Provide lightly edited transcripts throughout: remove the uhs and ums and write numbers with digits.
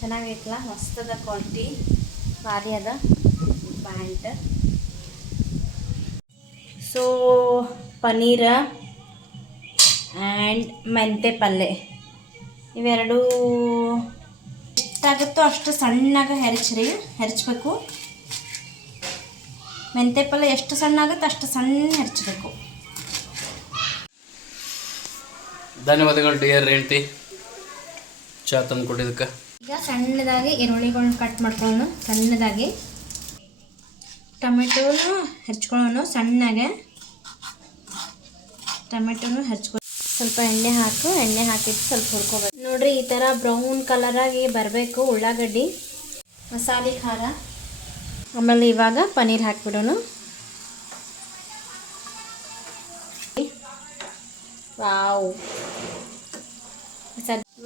ಚೆನ್ನಾಗೈತಲ್ಲ, ಮಸ್ತದ quality, ಭಾರಿ ಅದ pant. So paneer and ಮೆಂತೆ ಪಲ್ಯ ಇವೆರಡೂ ಎಷ್ಟಾಗುತ್ತೋ ಅಷ್ಟು ಸಣ್ಣಗೆ ಹೆರಚಬೇಕು. ಮೆಂತೆ ಪಲ್ಯ ಎಷ್ಟು ಸಣ್ಣ ಆಗುತ್ತೆ ಅಷ್ಟು ಸಣ್ಣ ಹೆರಚಬೇಕು. ಧನ್ಯವಾದಗಳು ಡಿಯರ್ ಹೆಂಡ್ತಿ, ಚಾ ತಂದು ಕೊಟ್ಟಿದ್ದಕ್ಕೆ. ಈಗ ಸಣ್ಣದಾಗಿ ಈರುಳ್ಳಿಗಳನ್ನ ಕಟ್ ಮಾಡ್ಕೊಳ್ಳೋಣ, ಸಣ್ಣದಾಗಿ ಟೊಮೆಟೊನು ಹೆರ್ಚ್ಕೊಳ್ಳೋಣ, ಸಣ್ಣಗೆ ಟೊಮೆಟೊನು ಹೆರ್ಚ್ಕೊ. ಸ್ವಲ್ಪ ಎಣ್ಣೆ ಹಾಕಿಟ್ಟು ಸ್ವಲ್ಪ ಹುರ್ಕೋಬೇಕು ನೋಡ್ರಿ. ಈ ಥರ ಬ್ರೌನ್ ಕಲರಾಗಿ ಬರಬೇಕು ಉಳ್ಳಾಗಡ್ಡಿ, ಮಸಾಲೆ ಖಾರ. ಆಮೇಲೆ ಇವಾಗ ಪನ್ನೀರ್ ಹಾಕ್ಬಿಡೋಣ. Wow,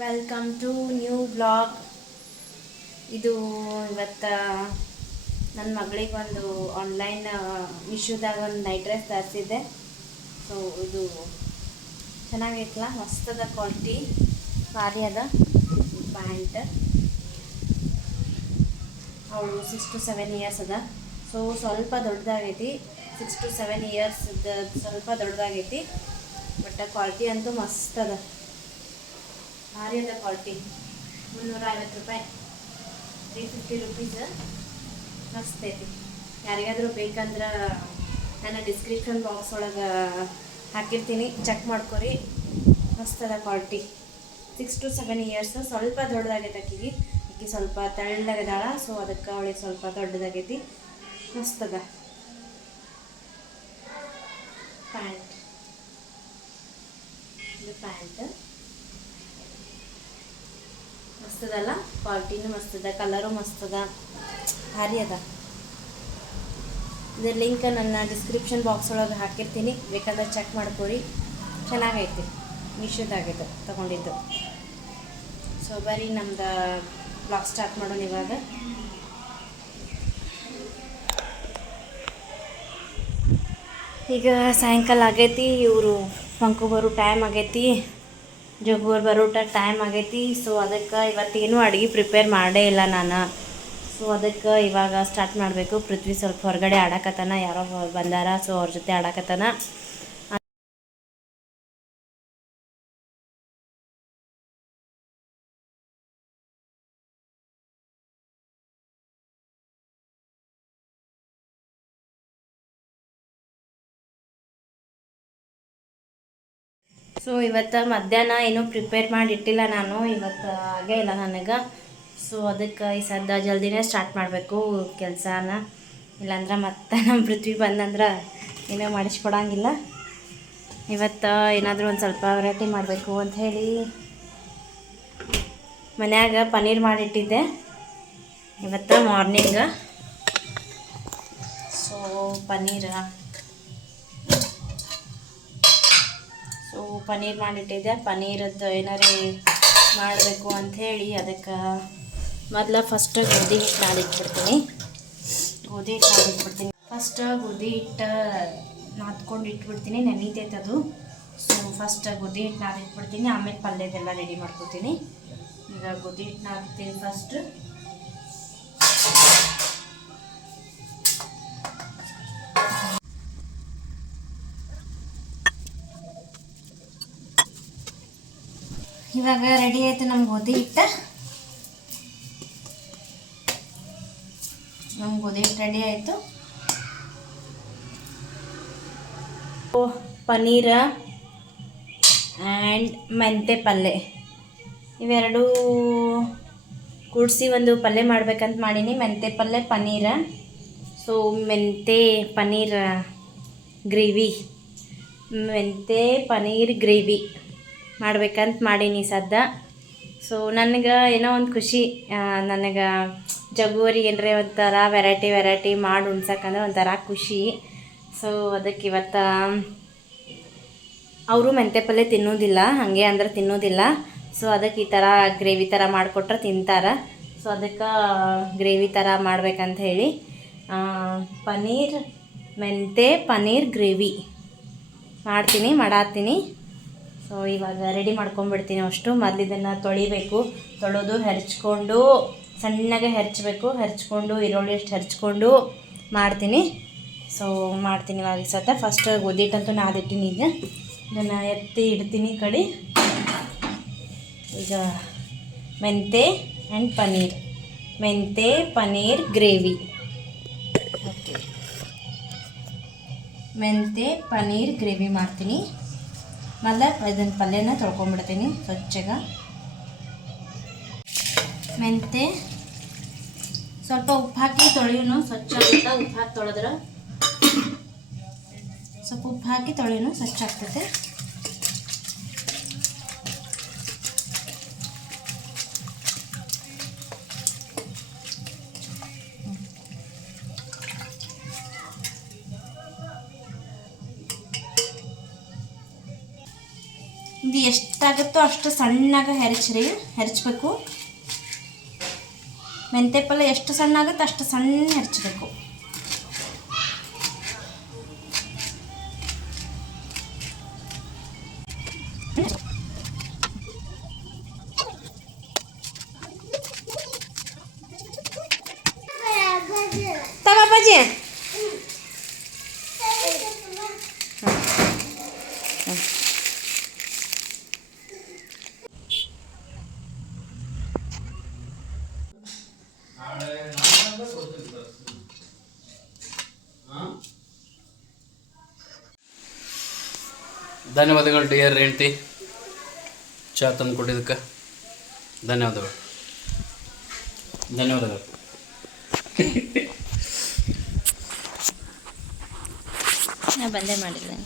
welcome to new blog. ಇದು ಇವತ್ತು ನನ್ನ ಮಗಳಿಗೆ ಒಂದು ಆನ್ಲೈನ್ ಮೀಶೋದಾಗ ಒಂದು ನೈಟ್ ಡ್ರೆಸ್ ತರಿಸಿದ್ದೆ. ಸೊ ಇದು ಚೆನ್ನಾಗೈತಲ್ಲ, ಮಸ್ತದ ಕ್ವಾಲಿಟಿ, ಭಾರಿ ಅದ ಪ್ಯಾಂಟ್. ಅವಳು 6 to 7 ಇಯರ್ಸ್ ಅದ. ಸೊ ಸ್ವಲ್ಪ ದೊಡ್ಡದಾಗೈತಿ, 6 to 7 ಇಯರ್ಸ್ ಸ್ವಲ್ಪ ದೊಡ್ಡದಾಗೈತಿ. ಬಟ್ ಕ್ವಾಲಿಟಿ ಅಂತೂ ಮಸ್ತ್ ಅದ, ಭಾರಿ ಅದ ಕ್ವಾಲಿಟಿ. 350 ರೂಪಾಯಿ, 350 ರುಪೀಸ್. ಮಸ್ತ್ ಐತಿ. ಯಾರಿಗಾದರೂ ಬೇಕಂದ್ರೆ ನನ್ನ ಡಿಸ್ಕ್ರಿಪ್ಷನ್ ಬಾಕ್ಸ್ ಒಳಗೆ ಹಾಕಿರ್ತೀನಿ, ಚೆಕ್ ಮಾಡ್ಕೊರಿ. ಮಸ್ತ್ ಅದ ಕ್ವಾಲಿಟಿ. 6 to 7 ಇಯರ್ಸ್, ಸ್ವಲ್ಪ ದೊಡ್ಡದಾಗೈತೆ ಆಕಿಗೆ ಸ್ವಲ್ಪ ತೆಳ್ಳಗದಾಳ. ಸೊ ಅದಕ್ಕೆ ಅವಳಿಗೆ ಸ್ವಲ್ಪ ದೊಡ್ಡದಾಗೈತಿ. ಮಸ್ತ್ ಅದ ಪ್ಯಾಂಟ್. ಇದು ಪ್ಯಾಂಟ್ ಮಸ್ತದಲ್ಲ, ಕ್ವಾಲಿಟಿನೂ ಮಸ್ತದ, ಕಲರು ಮಸ್ತದ, ಭಾರಿ ಅದ. ಇದರ ಲಿಂಕ್ ನನ್ನ ಡಿಸ್ಕ್ರಿಪ್ಷನ್ ಬಾಕ್ಸ್ ಒಳಗೆ ಹಾಕಿರ್ತೀನಿ, ಬೇಕಾದ್ರೆ ಚೆಕ್ ಮಾಡ್ಕೊರಿ. ಚೆನ್ನಾಗೈತಿ, ಮೀಶೋದಾಗಿದ್ದು ತೊಗೊಂಡಿದ್ದು. ಸೊ ಬರೀ ನಮ್ದು ಬ್ಲಾಗ್ ಸ್ಟಾರ್ಟ್ ಮಾಡೋಣ ಇವಾಗ. ಈಗ ಸಾಯಂಕಾಲ ಆಗೈತಿ, ಇವರು ಪಂಕು ಬರೋ ಟೈಮ್ ಆಗೈತಿ, ಜಗ್ಗೂರು ಬರೋ ಟೈಮ್ ಆಗೈತಿ. ಸೊ ಅದಕ್ಕೆ ಇವತ್ತೇನು ಅಡುಗೆ ಪ್ರಿಪೇರ್ ಮಾಡೇ ಇಲ್ಲ ನಾನು. ಸೊ ಅದಕ್ಕೆ ಇವಾಗ ಸ್ಟಾರ್ಟ್ ಮಾಡಬೇಕು. ಪೃಥ್ವಿ ಸ್ವಲ್ಪ ಹೊರಗಡೆ ಆಡಕತ್ತಾನ, ಯಾರೋ ಬಂದಾರ, ಸೊ ಅವ್ರ ಜೊತೆ ಆಡಕತ್ತಾನ. ಸೊ ಇವತ್ತು ಮಧ್ಯಾಹ್ನ ಏನೂ ಪ್ರಿಪೇರ್ ಮಾಡಿಟ್ಟಿಲ್ಲ ನಾನು, ಇವತ್ತು ಆಗೇ ಇಲ್ಲ ನನಗೆ. ಸೊ ಅದಕ್ಕೆ ಈ ಸದ್ದ ಜಲ್ದಿನೇ ಸ್ಟಾರ್ಟ್ ಮಾಡಬೇಕು ಕೆಲಸನ, ಇಲ್ಲಾಂದ್ರೆ ಮತ್ತೆ ನಮ್ಮ ಪೃಥ್ವಿ ಬಂದಂದ್ರೆ ಏನೋ ಮಾಡಿಸ್ಕೊಡಂಗಿಲ್ಲ. ಇವತ್ತು ಏನಾದರೂ ಒಂದು ಸ್ವಲ್ಪ ವೆರೈಟಿ ಮಾಡಬೇಕು ಅಂಥೇಳಿ ಮನ್ಯಾಗ ಪನ್ನೀರ್ ಮಾಡಿಟ್ಟಿದ್ದೆ ಇವತ್ತು ಮಾರ್ನಿಂಗ್. ಸೊ ಪನ್ನೀರ್ ಮಾಡಿಟ್ಟಿದ್ದೆ. ಪನ್ನೀರದ್ದು ಏನಾರೇ ಮಾಡಬೇಕು ಅಂಥೇಳಿ ಅದಕ್ಕೆ ಮೊದಲು ಫಸ್ಟ್ ಗೋಧಿ ಹಿಟ್ಟು ನಾದಿಟ್ಬಿಡ್ತೀನಿ. ಫಸ್ಟ್ ಗೋಧಿ ಹಿಟ್ಟು ನಾದ್ಕೊಂಡು ಇಟ್ಬಿಡ್ತೀನಿ, ನೆನೀತೈತೆ ಅದು. ಸೊ ಫಸ್ಟ್ ಗೋಧಿ ಹಿಟ್ಟು ನಾದಿಟ್ಬಿಡ್ತೀನಿ, ಆಮೇಲೆ ಪಲ್ಯದೆಲ್ಲ ರೆಡಿ ಮಾಡ್ಕೊತೀನಿ. ಈಗ ಗೋಧಿ ಹಿಟ್ಟು ನಾದ್ತೀನಿ ಫಸ್ಟ್. ಇವಾಗ ರೆಡಿ ಆಯಿತು ನಮ್ಮ ಗೋಧಿ ಹಿಟ್ಟು. ರೆಡಿ ಆಯಿತು. ಪನ್ನೀರ ಆ್ಯಂಡ್ ಮೆಂತೆ ಪಲ್ಯ ಇವೆರಡೂ ಕೂಡಿಸಿ ಒಂದು ಪಲ್ಯ ಮಾಡ್ಬೇಕಂತ ಮಾಡೀನಿ. ಮೆಂತೆ ಪಲ್ಯ, ಪನ್ನೀರ. ಸೊ ಮೆಂತೆ ಪನ್ನೀರ್ ಗ್ರೇವಿ ಮಾಡ್ಬೇಕಂತ ಮಾಡೀನಿ ಸದ್ದ. ಸೊ ನನಗೆ ಏನೋ ಒಂದು ಖುಷಿ, ನನಗೆ ಜಗ್ಗುವರಿಗೆ ಏನರೇ ಒಂಥರ ವೆರೈಟಿ ಮಾಡಿ ಉಣ್ಸಕ್ಕಂದ್ರೆ ಒಂಥರ ಖುಷಿ. ಸೊ ಅದಕ್ಕೆ ಇವತ್ತು ಅವರು ಮೆಂತೆ ಪಲ್ಯ ತಿನ್ನೋದಿಲ್ಲ, ಹಾಗೆ ಅಂದ್ರೆ ತಿನ್ನೋದಿಲ್ಲ. ಸೊ ಅದಕ್ಕೆ ಈ ಥರ ಗ್ರೇವಿ ಥರ ಮಾಡಿಕೊಟ್ರೆ ತಿಂತಾರೆ. ಸೊ ಅದಕ್ಕೆ ಗ್ರೇವಿ ಥರ ಮಾಡ್ಬೇಕಂತ ಹೇಳಿ ಮೆಂತೆ ಪನ್ನೀರ್ ಗ್ರೇವಿ ಮಾಡತ್ತೀನಿ. ಸೊ ಇವಾಗ ರೆಡಿ ಮಾಡ್ಕೊಂಬಿಡ್ತೀನಿ. ಅಷ್ಟು ಮೊದಲು ಇದನ್ನು ತೊಳಿಬೇಕು. ತೊಳೆದು ಹೆರ್ಚ್ಕೊಂಡು ಸಣ್ಣಗೆ ಹೆರ್ಚಬೇಕು. ಹೆರ್ಚ್ಕೊಂಡು ಈರುಳ್ಳಿ ಎಷ್ಟು ಹೆರ್ಚ್ಕೊಂಡು ಮಾಡ್ತೀನಿ. ಸೊ ಮಾಡ್ತೀನಿ ಇವಾಗ ಸತ. ಫಸ್ಟ್ ಗೋಧಿ ಹಿಟ್ಟಂತೂ ನಾದಿಟ್ಟಿನಿ. ಈಗ ಇದನ್ನು ಎತ್ತಿ ಇಡ್ತೀನಿ ಈ ಕಡೆ. ಈಗ ಮೆಂತೆ ಆ್ಯಂಡ್ ಪನ್ನೀರ್, ಮೆಂತೆ ಪನ್ನೀರ್ ಗ್ರೇವಿ. ಓಕೆ, ಮೆಂತೆ ಪನ್ನೀರ್ ಗ್ರೇವಿ ಮಾಡ್ತೀನಿ. ಮೊದಲು ಇದನ್ನು ಪಲ್ಯನ ತೊಳ್ಕೊಂಡ್ಬಿಡ್ತೀನಿ ಸ್ವಚ್ಛಗೆ. ಮೆಂತೆ ಸ್ವಲ್ಪ ಉಪ್ಪು ಹಾಕಿ ತೊಳೆಯೋನು, ಸ್ವಚ್ಛ ಆಗುತ್ತಾ. ಉಪ್ಪು ಹಾಕಿ ತೊಳೆದ್ರೆ ಸ್ವಲ್ಪ ಉಪ್ಪು ಹಾಕಿ ತೊಳೆಯೋನು, ಸ್ವಚ್ಛ ಆಗ್ತೈತೆ. ಇದು ಎಷ್ಟಾಗುತ್ತೋ ಅಷ್ಟು ಸಣ್ಣಗೆ ಹೆರ್ಚಬೇಕು. ಮೆಂತೆ ಪಲ್ಯ ಎಷ್ಟು ಸಣ್ಣ ಆಗುತ್ತೆ ಅಷ್ಟು ಸಣ್ಣ ಹೆರ್ಚಬೇಕು. ತಗೋಬಾಜಿ. ಧನ್ಯವಾದಗಳು ಡಿಯರ್ ಹೆಂಡ್ತಿ, ಚಹಾ ತಂದು ಕೊಟ್ಟಿದ್ದಕ್ಕೆ ಧನ್ಯವಾದಗಳು. ನಾ ಬಂದೇ ಮಾಡಿದ್ದೇನೆ.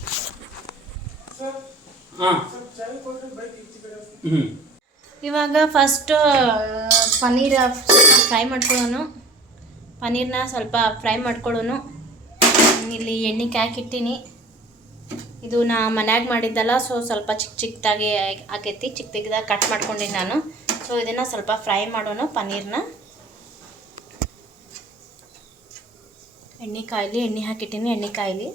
ಇವಾಗ ಫಸ್ಟ್ ಪನ್ನೀರ್ ಫ್ರೈ ಮಾಡ್ಕೊಳ್ಳೋನು. ಪನ್ನೀರ್ನ ಸ್ವಲ್ಪ ಫ್ರೈ ಮಾಡ್ಕೊಳ್ಳೋನು. ಇಲ್ಲಿ ಎಣ್ಣೆ ಹಾಕಿಟ್ಟಿನಿ. ಇದು ನಾ ಮನ್ಯಾಗ ಮಾಡಿದ್ದಲ್ಲ, ಸೊ ಸ್ವಲ್ಪ ಚಿಕ್ಕದಾಗಿ ಆಗೈತಿ. ಚಿಕ್ಕದಾಗಿ ಕಟ್ ಮಾಡ್ಕೊಂಡಿನಿ ನಾನು. ಸೊ ಇದನ್ನು ಸ್ವಲ್ಪ ಫ್ರೈ ಮಾಡೋನು ಪನ್ನೀರ್ನ. ಎಣ್ಣೆ ಹಾಕಿಟ್ಟಿನಿ. ಎಣ್ಣೆ ಕಾಯಿಲಿ.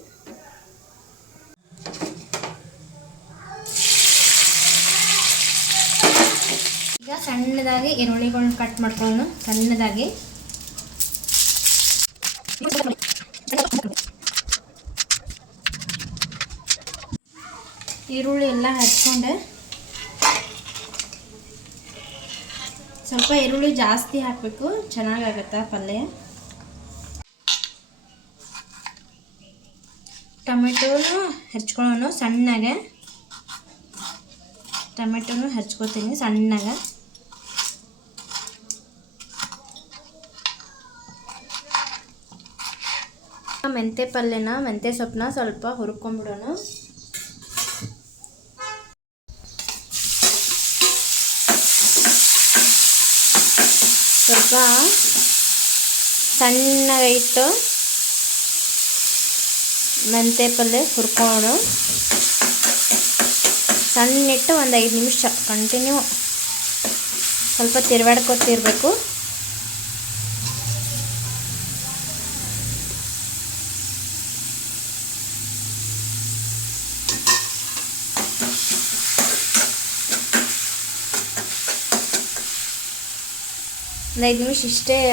ಈಗ ಸಣ್ಣದಾಗಿ ಈರುಳ್ಳಿಗಳನ್ನ ಕಟ್ ಮಾಡ್ಕೊಳ್ಳೋನು ಸಣ್ಣದಾಗಿ. ಈರುಳ್ಳಿ ಎಲ್ಲ ಹಚ್ಕೊಂಡೆ. ಸ್ವಲ್ಪ ಈರುಳ್ಳಿ ಜಾಸ್ತಿ ಹಾಕಬೇಕು, ಚೆನ್ನಾಗಾಗತ್ತೆ ಪಲ್ಯ. ಟೊಮೆಟೊನು ಹೆಚ್ಕೊಳ್ಳೋನು ಸಣ್ಣಗೆ. ಟೊಮೆಟೊನು ಹೆಚ್ಕೊತೀನಿ ಸಣ್ಣಗೆ. ಮೆಂತೆ ಪಲ್ಯನ, ಮೆಂತೆ ಸೊಪ್ಪನ್ನ ಸ್ವಲ್ಪ ಹುರ್ಕೊಂಡ್ಬಿಡೋಣ. ಸ್ವಲ್ಪ ಸಣ್ಣಗೆ ಇಟ್ಟು ಮೆಂತೆ ಪಲ್ಯ ಹುರ್ಕೊಳ್ಳೋಣ. ಸಣ್ಣಿಟ್ಟು ಒಂದು 5 ನಿಮಿಷ ಕಂಟಿನ್ಯೂ ಸ್ವಲ್ಪ ತಿರುವಾಡ್ಕೊತಿರ್ಬೇಕು.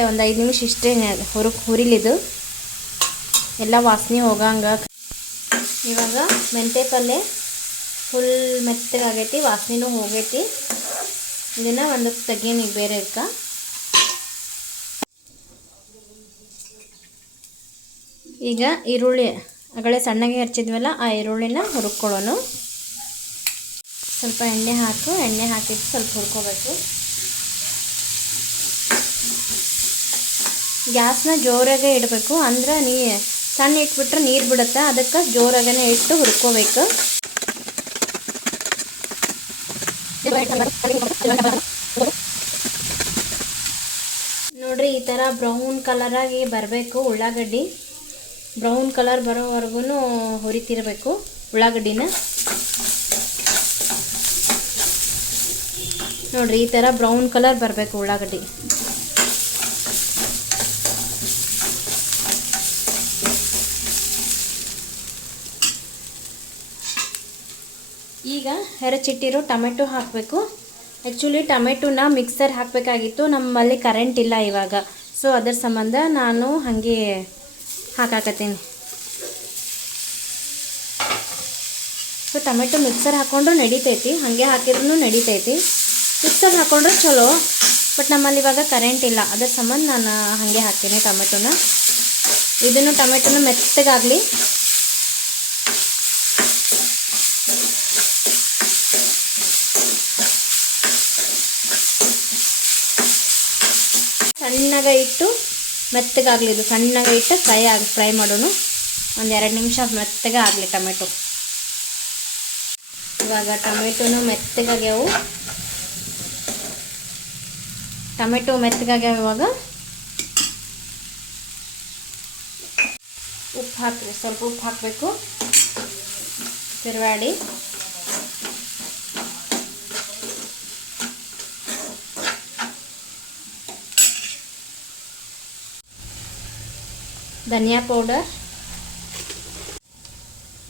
ಒಂದು 5 ನಿಮಿಷ ಇಷ್ಟೇ ಹುರಿಲಿದು ಎಲ್ಲ ವಾಸನೆ ಹೋಗಂಗೆ. ಇವಾಗ ಮೆಂತೆ ಪಲ್ಯ ಫುಲ್ ಮೆತ್ತಗಾಗೈತಿ, ವಾಸನೆನೂ ಹೋಗೈತಿ. ಇದನ್ನು ಒಂದು ತೆಗೀನಿ ಬೇರೆ ಅದಕ್ಕೆ. ಈಗ ಈರುಳ್ಳಿ ಆಗಲೇ ಸಣ್ಣಗೆ ಹೆಚ್ಚಿದ್ವಲ್ಲ, ಆ ಈರುಳ್ಳಿನ ಹುರ್ಕೊಳ್ಳೋನು. ಸ್ವಲ್ಪ ಎಣ್ಣೆ ಹಾಕಿಟ್ಟು ಸ್ವಲ್ಪ ಹುರ್ಕೋಬೇಕು. ಗ್ಯಾಸ್ನ ಜೋರಾಗೆ ಇಡಬೇಕು, ಅಂದ್ರೆ ಸಣ್ಣ ಇಟ್ಬಿಟ್ರೆ ನೀರು ಬಿಡುತ್ತೆ. ಅದಕ್ಕೆ ಜೋರಾಗೇ ಇಟ್ಟು ಹುರ್ಕೋಬೇಕು. ನೋಡ್ರಿ, ಈ ಥರ ಬ್ರೌನ್ ಕಲರಾಗಿ ಬರಬೇಕು ಉಳ್ಳಾಗಡ್ಡಿ. ಬ್ರೌನ್ ಕಲರ್ ಬರೋವರೆಗೂ ಹುರಿತಿರಬೇಕು ಉಳ್ಳಾಗಡ್ಡಿನ. ನೋಡ್ರಿ, ಈ ಥರ ಬ್ರೌನ್ ಕಲರ್ ಬರಬೇಕು ಉಳ್ಳಾಗಡ್ಡಿ. ಈಗ ಹೆರಚಿಟ್ಟಿರೋ ಟೊಮೆಟೊ ಹಾಕಬೇಕು. ಆ್ಯಕ್ಚುಲಿ ಟೊಮೆಟೊನ ಮಿಕ್ಸರ್ ಹಾಕಬೇಕಾಗಿತ್ತು, ನಮ್ಮಲ್ಲಿ ಕರೆಂಟ್ ಇಲ್ಲ ಇವಾಗ. ಸೊ ಅದರ ಸಂಬಂಧ ನಾನು ಹಾಗೆ ಹಾಕಾಕತ್ತೀನಿ. ಸೊ ಟೊಮೆಟೊ ಮಿಕ್ಸರ್ ಹಾಕ್ಕೊಂಡ್ರೂ ನಡಿತೈತಿ, ಹಾಗೆ ಹಾಕಿದ್ರೂ ನಡಿತೈತಿ. ಮಿಕ್ಸರ್ ಹಾಕ್ಕೊಂಡ್ರೆ ಚಲೋ, ಬಟ್ ನಮ್ಮಲ್ಲಿ ಇವಾಗ ಕರೆಂಟ್ ಇಲ್ಲ, ಅದರ ಸಂಬಂಧ ನಾನು ಹಾಗೆ ಹಾಕ್ತೀನಿ ಟೊಮೆಟೊನ. ಇದನ್ನು ಟೊಮೆಟೊನ ಮೆತ್ತಗಾಗಲಿ. ಸಣ್ಣಗೆ ಇಟ್ಟು ಮೆತ್ತಗಾಗಲಿ, ಇದು ಸಣ್ಣಗೆ ಇಟ್ಟು ಫ್ರೈ ಮಾಡೋಣ. ಒಂದು 2 ನಿಮಿಷ ಮೆತ್ತಗೆ ಆಗಲಿ ಟೊಮೆಟೊ. ಇವಾಗ ಟೊಮೆಟೊನು ಮೆತ್ತಗಾಗ್ಯಾವು. ಇವಾಗ ಉಪ್ಪು ಹಾಕಿ, ಸ್ವಲ್ಪ ಉಪ್ಪು ಹಾಕಬೇಕು. ತಿರುವಾಡಿ ಧನಿಯಾ ಪೌಡರ್,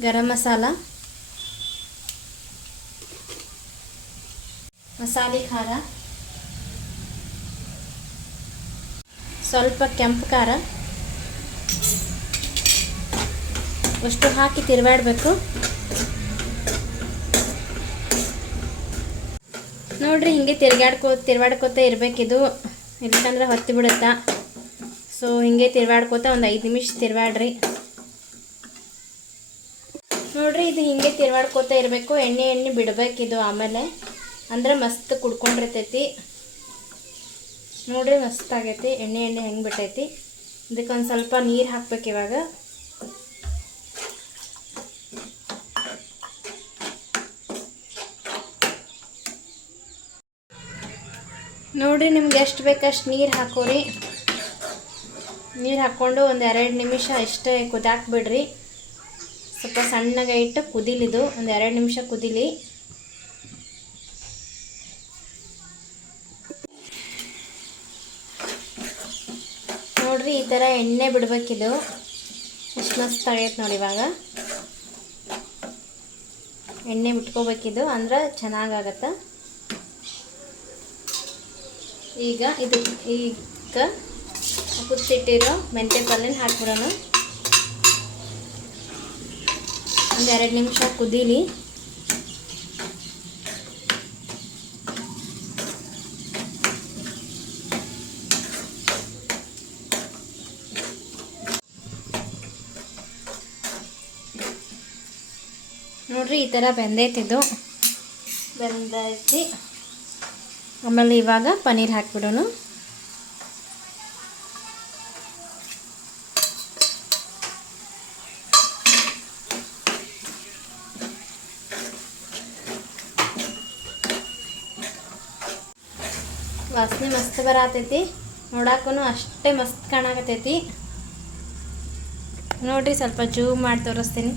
ಗರಂ ಮಸಾಲ, ಮಸಾಲೆ ಖಾರ, ಸ್ವಲ್ಪ ಕೆಂಪು ಖಾರ ಅಷ್ಟು ಹಾಕಿ ತಿರುವಾಡಬೇಕು. ನೋಡ್ರಿ, ಹಿಂಗೆ ತಿರುವಾಡ್ಕೋತ ಇರಬೇಕಿದು, ಇಲ್ಲಂದ್ರೆ ಹೊತ್ತಿ ಬಿಡುತ್ತಾ. ಸೊ ಹಿಂಗೆ ತಿರುವಾಡ್ಕೋತ ಒಂದು 5 ನಿಮಿಷ ತಿರುವಾಡ್ರಿ. ನೋಡ್ರಿ, ಇದು ಹಿಂಗೆ ತಿರುವಾಡ್ಕೋತ ಇರಬೇಕು. ಎಣ್ಣೆ ಬಿಡಬೇಕಿದು, ಆಮೇಲೆ ಅಂದ್ರೆ ಮಸ್ತ್ ಕುಡ್ಕೊಂಡಿರ್ತೈತಿ. ನೋಡ್ರಿ, ಮಸ್ತ್ ಆಗೈತಿ. ಎಣ್ಣೆ ಹೆಂಗೆ ಬಿಟ್ಟೈತಿ. ಇದಕ್ಕೊಂದು ಸ್ವಲ್ಪ ನೀರು ಹಾಕ್ಬೇಕು ಇವಾಗ. ನೋಡ್ರಿ, ನಿಮ್ಗೆ ಎಷ್ಟು ಬೇಕಷ್ಟು ನೀರು ಹಾಕೋರಿ. ನೀರು ಹಾಕ್ಕೊಂಡು ಒಂದು 2 ನಿಮಿಷ ಇಷ್ಟೇ ಕುದಾಕ್ಬಿಡ್ರಿ. ಸ್ವಲ್ಪ ಸಣ್ಣಗೆ ಇಟ್ಟು ಕುದಿಲಿದು, ಒಂದು 2 ನಿಮಿಷ ಕುದಿಲಿ. ನೋಡ್ರಿ, ಈ ಥರ ಎಣ್ಣೆ ಬಿಡಬೇಕಿದು. ಎಷ್ಟು ಮಸ್ತ್ ಆಗೈತೆ ನೋಡಿ. ಇವಾಗ ಎಣ್ಣೆ ಬಿಟ್ಕೋಬೇಕಿದು, ಅಂದ್ರೆ ಚೆನ್ನಾಗಾಗತ್ತೆ. ಈಗ ಕುದಿಟ್ಟಿರೋ ಮೆಂತ್ಯ ಪಲ್ಯನ ಹಾಕ್ಬಿಡೋಣ. ಒಂದು 2 ನಿಮಿಷ ಕುದೀಲಿ. ನೋಡ್ರಿ, ಈ ಥರ ಬೆಂದೈತಿದ್ದು, ಬೆಂದೈತಿ. ಆಮೇಲೆ ಇವಾಗ ಪನ್ನೀರ್ ಹಾಕ್ಬಿಡೋಣ. ವಾಸನೆ ಮಸ್ತ್ ಬರತೈತಿ, ನೋಡಕ್ಕೂ ಅಷ್ಟೇ ಮಸ್ತ್ ಕಾಣಕತ್ತೈತಿ. ನೋಡ್ರಿ, ಸ್ವಲ್ಪ ಜೂಮ್ ಮಾಡಿ ತೋರಿಸ್ತೀನಿ,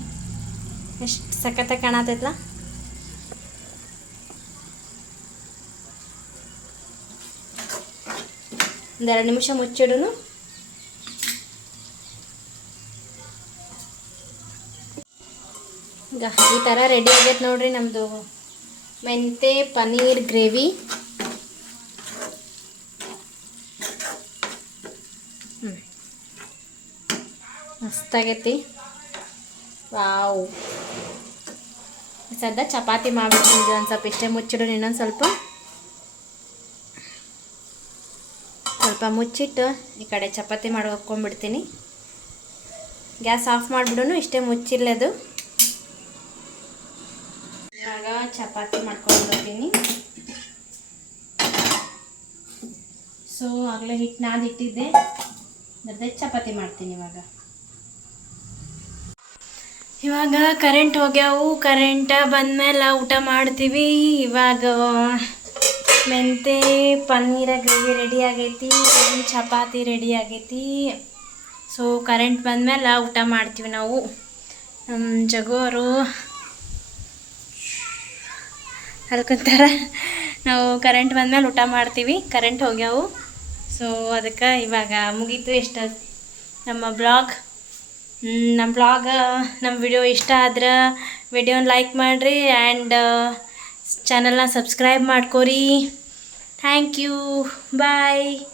ಎಷ್ಟು ಸಖತ್ತಾಗಿ ಕಾಣತೈತಲ್ಲ. ಒಂದು 2 ನಿಮಿಷ ಮುಚ್ಚಿಡೋಣ. ಈಗ ಈ ಥರ ರೆಡಿ ಆಗೈತೆ ನೋಡ್ರಿ ನಮ್ಮದು ಮೆಂತೆ ಪನ್ನೀರ್ ಗ್ರೇವಿ. ಮಸ್ತಾಗೈತಿ. ವಾವ್. ಸದ್ಯ ಚಪಾತಿ ಮಾಡ್ಬಿಡ್ತೀನಿ. ಒಂದು ಸ್ವಲ್ಪ ಇಷ್ಟೇ ಮುಚ್ಚಿಡೋಣ. ಇನ್ನೊಂದು ಸ್ವಲ್ಪ ಮುಚ್ಚಿಟ್ಟು ಈ ಕಡೆ ಚಪಾತಿ ಮಾಡಿ ಹಾಕ್ಕೊಂಡ್ಬಿಡ್ತೀನಿ. ಗ್ಯಾಸ್ ಆಫ್ ಮಾಡಿಬಿಡೋಣ. ಇಷ್ಟೇ ಮುಚ್ಚಿಲ್ಲದು. ಇವಾಗ ಚಪಾತಿ ಮಾಡ್ಕೊಂಡ್ಬಿಡ್ತೀನಿ. ಸೊ ಆಗಲೇ ಹಿಟ್ಟು ನಾದಿಟ್ಟಿದ್ದೆ, ಅದೇ ಚಪಾತಿ ಮಾಡ್ತೀನಿ ಇವಾಗ ಕರೆಂಟ್ ಹೋಗ್ಯಾವು. ಕರೆಂಟ್ ಬಂದಮೇಲೆ ಊಟ ಮಾಡ್ತೀವಿ. ಇವಾಗ ಮೆಂತೆ ಪನ್ನೀರ ಗ್ರೇವಿ ರೆಡಿ ಆಗೈತಿ, ಚಪಾತಿ ರೆಡಿ ಆಗೈತಿ. ಸೊ ಕರೆಂಟ್ ಬಂದಮೇಲೆ ಊಟ ಮಾಡ್ತೀವಿ ನಾವು. ನಮ್ಮ ಜಗೋರು ಅಲ್ಕೊಂತಾರ. ನಾವು ಕರೆಂಟ್ ಬಂದಮೇಲೆ ಊಟ ಮಾಡ್ತೀವಿ. ಕರೆಂಟ್ ಹೋಗ್ಯಾವು. ಸೊ ಅದಕ್ಕೆ ಇವಾಗ ಮುಗೀತು. ಎಷ್ಟು ನಮ್ಮ ಬ್ಲಾಗ್. ನಮ್ಮ ವಿಡಿಯೋ ಇಷ್ಟ ಆದ್ರೆ ವಿಡಿಯೋನ ಲೈಕ್ ಮಾಡಿರಿ ಆ್ಯಂಡ್ ಚಾನಲ್ನ ಸಬ್ಸ್ಕ್ರೈಬ್ ಮಾಡ್ಕೊರಿ. Thank you. ಬಾಯ್.